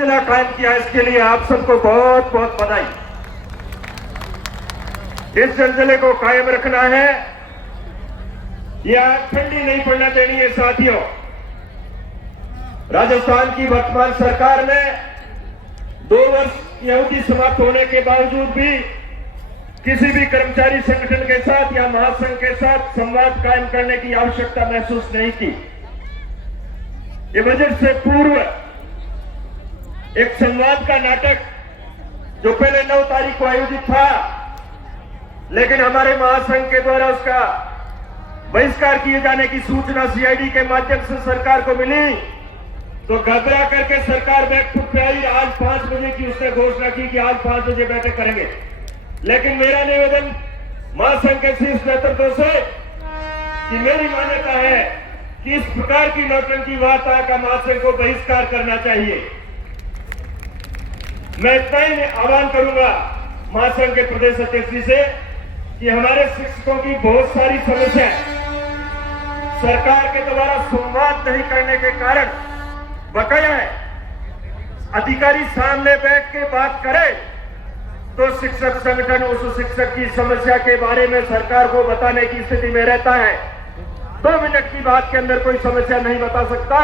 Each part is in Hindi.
सिलसिला कायम किया, इसके लिए आप सबको बहुत बहुत बधाई। इस सिलसिले को कायम रखना है, यह ठंडी नहीं पड़ना देनी है साथियों। राजस्थान की वर्तमान सरकार ने 2 वर्ष की अवधि समाप्त होने के बावजूद भी किसी भी कर्मचारी संगठन के साथ या महासंघ के साथ संवाद कायम करने की आवश्यकता महसूस नहीं की। ये बजट से पूर्व एक संवाद का नाटक जो पहले 9 तारीख को आयोजित था, लेकिन हमारे महासंघ के द्वारा उसका बहिष्कार किए जाने की सूचना सीआईडी के माध्यम से सरकार को मिली, तो घबरा करके सरकार बैठक पे आई। आज 5 बजे की उसने घोषणा की कि आज 5 बजे बैठक करेंगे। लेकिन मेरा निवेदन महासंघ के शीर्ष नेतृत्व से कि मेरी मान्यता है कि इस प्रकार की नौटंकी वार्ता का महासंघ को बहिष्कार करना चाहिए। मैं इतना ही आह्वान करूंगा महासंघ के प्रदेश अध्यक्ष जी से कि हमारे शिक्षकों की बहुत सारी समस्याएं सरकार के द्वारा संवाद नहीं करने के कारण बकाया है। अधिकारी सामने बैठ के बात करे तो शिक्षक संगठन उस शिक्षक की समस्या के बारे में सरकार को बताने की स्थिति में रहता है। 2 मिनट की बात के अंदर कोई समस्या नहीं बता सकता।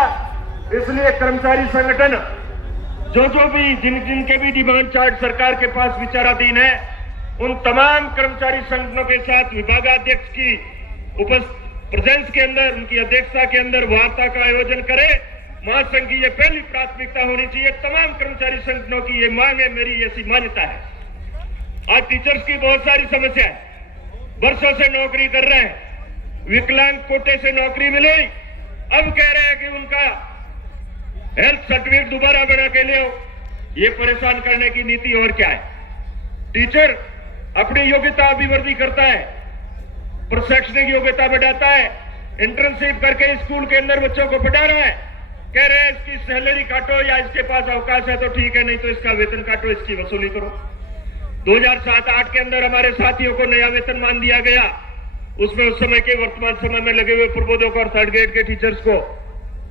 इसलिए कर्मचारी संगठन जो भी जिनके भी डिमांड चार्ट सरकार के पास विचाराधीन है, उन तमाम कर्मचारी संगठनों के साथ विभागाध्यक्ष की प्रेजेंस के अंदर, उनकी अध्यक्षता के अंदर वार्ता का आयोजन करे। महासंघ की यह पहली प्राथमिकता होनी चाहिए। तमाम कर्मचारी संगठनों की यह मांग है, मेरी ऐसी मान्यता है। आज टीचर्स की बहुत सारी समस्या है, वर्षों से नौकरी कर रहे हैं, विकलांग कोटे से नौकरी मिली, अब कह रहे हैं कि उनका हेल्थ सर्टिफिकेट दोबारा बना के ले। ये परेशान करने की नीति और क्या है? टीचर अपनी योग्यता अभिवृद्धि करता है, प्रशैक्षणिक योग्यता बढ़ाता है, इंटर्नशिप करके स्कूल के अंदर बच्चों को पढ़ा रहा है, कह रहे हैं इसकी सैलरी काटो या इसके पास अवकाश है तो ठीक है, नहीं तो इसका वेतन काटो, इसकी वसूली करो। 2007-8 के अंदर हमारे साथियों को नया वेतनमान दिया गया। उसमें उस समय के वर्तमान समय में लगे हुए प्रबोधक और 3rd ग्रेड के टीचर्स को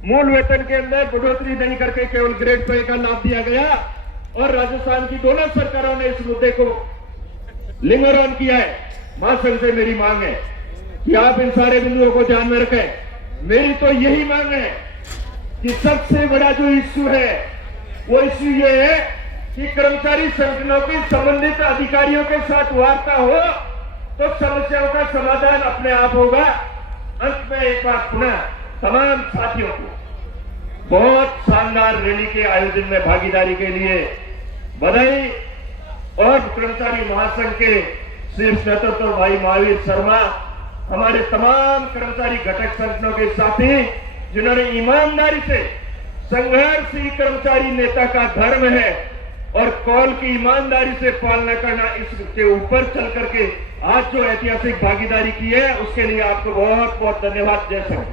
मूल वेतन के अंदर बढ़ोतरी नहीं करके केवल ग्रेड पे का लाभ दिया गया। और राजस्थान की दोनों सरकारों ने इस मुद्दे को लिंगर ऑन किया है। महासंघ से मेरी मांग है कि आप इन सारे बिंदुओं को ध्यान में रखें। मेरी तो यही मांग है कि सबसे बड़ा जो इश्यू है वो इश्यू ये है कि कर्मचारी संगठनों की संबंधित अधिकारियों के साथ वार्ता हो तो समस्याओं का समाधान अपने आप होगा। अंत में एक बार पुनः तमाम साथियों को बहुत शानदार रैली के आयोजन में भागीदारी के लिए बधाई। और कर्मचारी महासंघ के शीर्ष नेतृत्व भाई महावीर शर्मा, हमारे तमाम कर्मचारी घटक संगठनों के साथी जिन्होंने ईमानदारी से संघर्ष ही कर्मचारी नेता का धर्म है और कॉल की ईमानदारी से पालना करना, इसके ऊपर चल करके आज जो ऐतिहासिक भागीदारी की है उसके लिए आपको बहुत बहुत धन्यवाद। जय संघ।